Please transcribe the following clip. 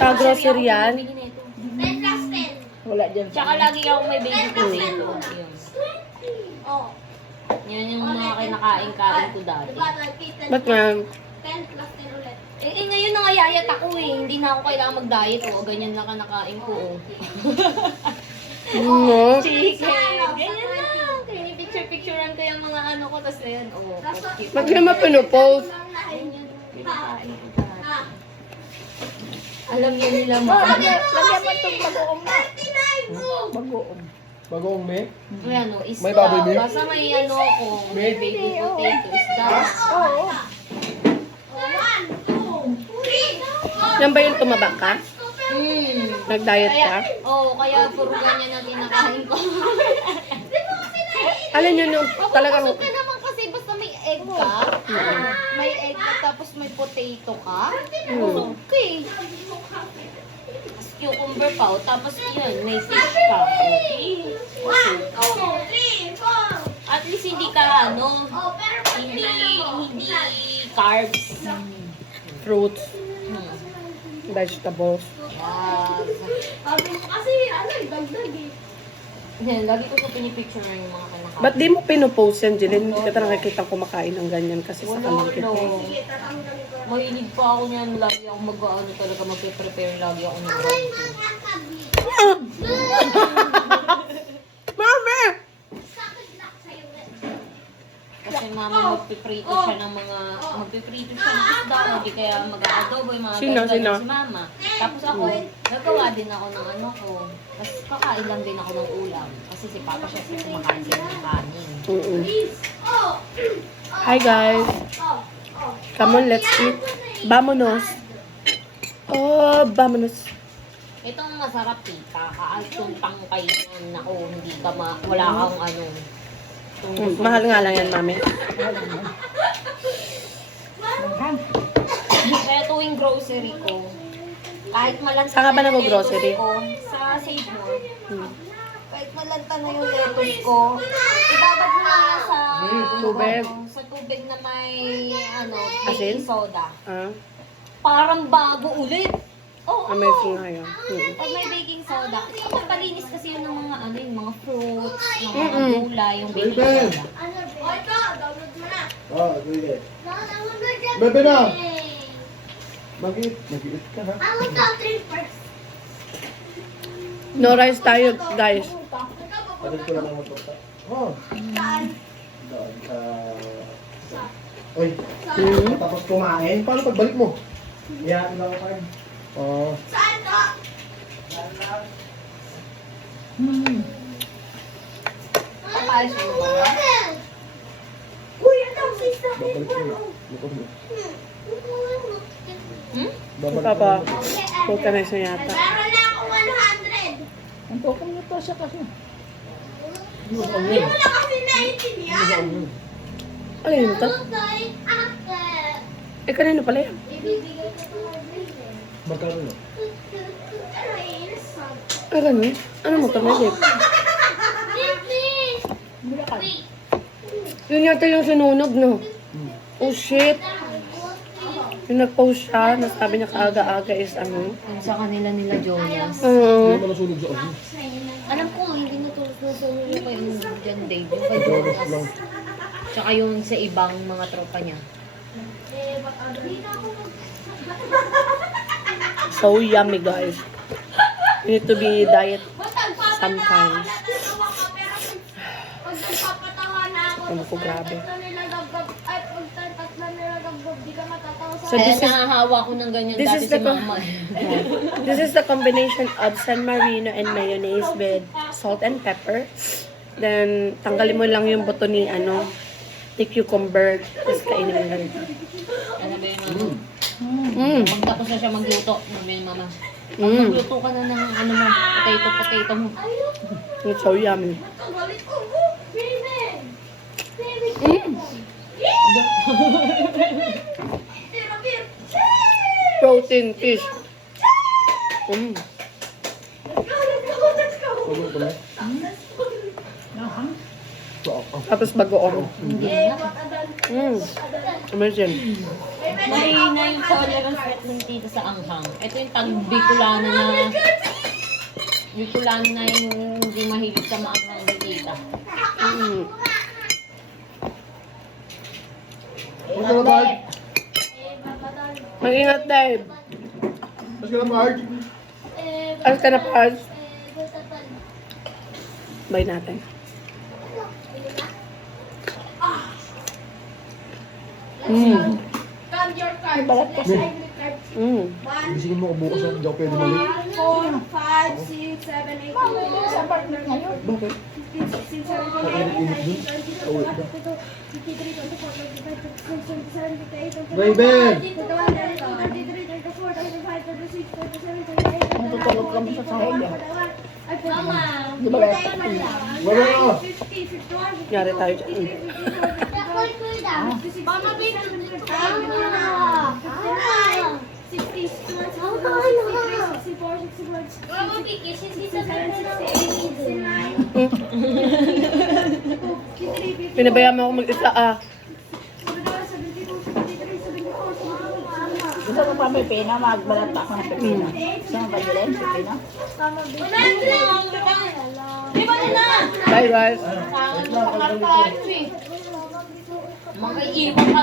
Sa grocery yan. Wala dyan. Tsaka lagi ako may baby potato. Yun. Yan yung mga kinakain-kain ko dati. Ba't nga? Ngayon nangayayat ako eh. Hindi na ako kailangan mag-diet. O, ganyan na nakain ko. No. Chicken. Ganyan lang. Picture-picturean ko yung mga ano ko. Tapos ayan, Ba't nga mapinupost? Ganyan yung kinakain ko dati. Alam niya nila mo. Lagyan mo itong bagoong na. Bagoong. Bagoong me? Ayan o, isda. May baboy din? Basta may ano ko, may baby potato, isda. Oo. Yan ba yung tumaba ka? Nag-diet ka? Oo, kaya puro ganyan na kinakain ko. Alam nyo yung talagang... Papasok ka naman kasi basta may egg ka. May egg ka tapos may potato ka. Okay. Tapos cucumber pa. Tapos yun, may fish ka. Okay. At least hindi ka ano, hindi carbs. Fruits, vegetables. Sabi mo kasi, dagdag eh. Yan, lagi ko sa pinipicture na yung mga kinakain. Ba't di mo pinupost yan, Jeline? Hindi ka talaga nakikita kumakain ng ganyan kasi sa Wala, kanil no. kita. Mahilig pa ako niyan. Lagi ako mag-ano talaga, mag-prepare. Lagi ako nag-ano. Mami! Kasi mama magpiprito siya ng mga, magpiprito siya ng isda. Hindi kaya mag-adobo yung mga Sino? ganyan si mama. Tapos ako, nagawa din ako ng ano ko. Tapos kakain lang din ako ng ulam. Kasi si papa siya kumakain din ng kanin. Hi guys! Come on, let's eat. Vamonos! Oh, vamonos! Itong masarap tita, kaaitong tangkay yan. Ako, hindi ka wala kang ano. Mahal nga lang yan, mami. Kaya tuwing grocery ko, kahit malanta Saan ka ba na yung nag-grocery? lettuce ko, sa Save More. Kahit malanta na yung lettuce ko, ibabad mo na yan sa Tubig. sa tubig na may ano, Asin? baking soda. Ah, Parang bago ulit. Oo. amazing nga yun. Pag may baking soda, kasi kapag palinis kasi yun ng mga ano, yung mga fruits, ng mga gulay, yung baking soda. Ah, sige. Bebe na! Mag-eat ka ha? No rice tayo, guys. Palit ko lang ang motor. Oh. Doon sa... Uy, tapos kumain. Paano pagbalik mo? Iyakin lang ako kayo. Oh. Kapayos mo ba? Babalik mo. Motor mo. Babalik Papa, mo. vulcanize na yata. Ang pokong nito siya kasi. Ano yun ito? Eh, kanino pala yan? Magkano na? Ah, ganun? Ano mo ito, Medip? Yun yata yung sinunog, no? Oh, shit. Yung nag-post siya, nasabi niya kaaga-aga is ano. Yung sa kanila nila Jonas. Hindi mo nasunog sa oven. Alam ko, hindi natutunan yung kay John Dave. Yung kay Jonas. Tsaka yung sa ibang mga tropa niya. So yummy, guys. You need to be diet sometimes. Ano ko, grabe. So this is nahahawa ko ng ganyan this dati is si the mama. this is the combination of San Marino and mayonnaise with salt and pepper. Then tanggalin mo lang yung buto ni ano, ni cucumber. Tapos kainin mo lang. Ano ba yung mama? Pagtapos na siya magluto, sabi ni mama. Pag magluto ka na ng ano mo, potato mo. It's so yummy. Protein fish. Sunog ko na. Tapos bagoong. Hindi na. Amazing. Mahina yung tolerance ng tita sa anghang. Ito yung tag-Bicolano na... Bicolano na yung hindi mahilig sa maanghang ni tita. Mm. Mas ka na, Mark. Mag-ingat, Dave. Mas ka na, Mark. Alas ka na, Pars. Bye natin. Mm. Ay, balat ko sa Mm. Gisingin mo ako bukas. Hindi ako pwede mali. 4, 5, 6, 7, 8, 9, sa partner ngayon. Bakit? 16, 17, Init dun? 18, Uwi ka. 53, 24, 25, 26, 27, 28, 29, Raven! 30, 31, 32, 33, 34, 35, 36, 37, 38, Matutulog kami sa sahig, eh. Mama! Di ba guys? Wala na! 50, 51, Yari tayo dyan. 56, 67, Pinabayaan mo ako mag-isa, ah. Gusto mo pa may pena, magbalat ako ng pepina. Gusto mo ba yun? Pepina? Di ba na? Bye, guys. Mga iiwan ka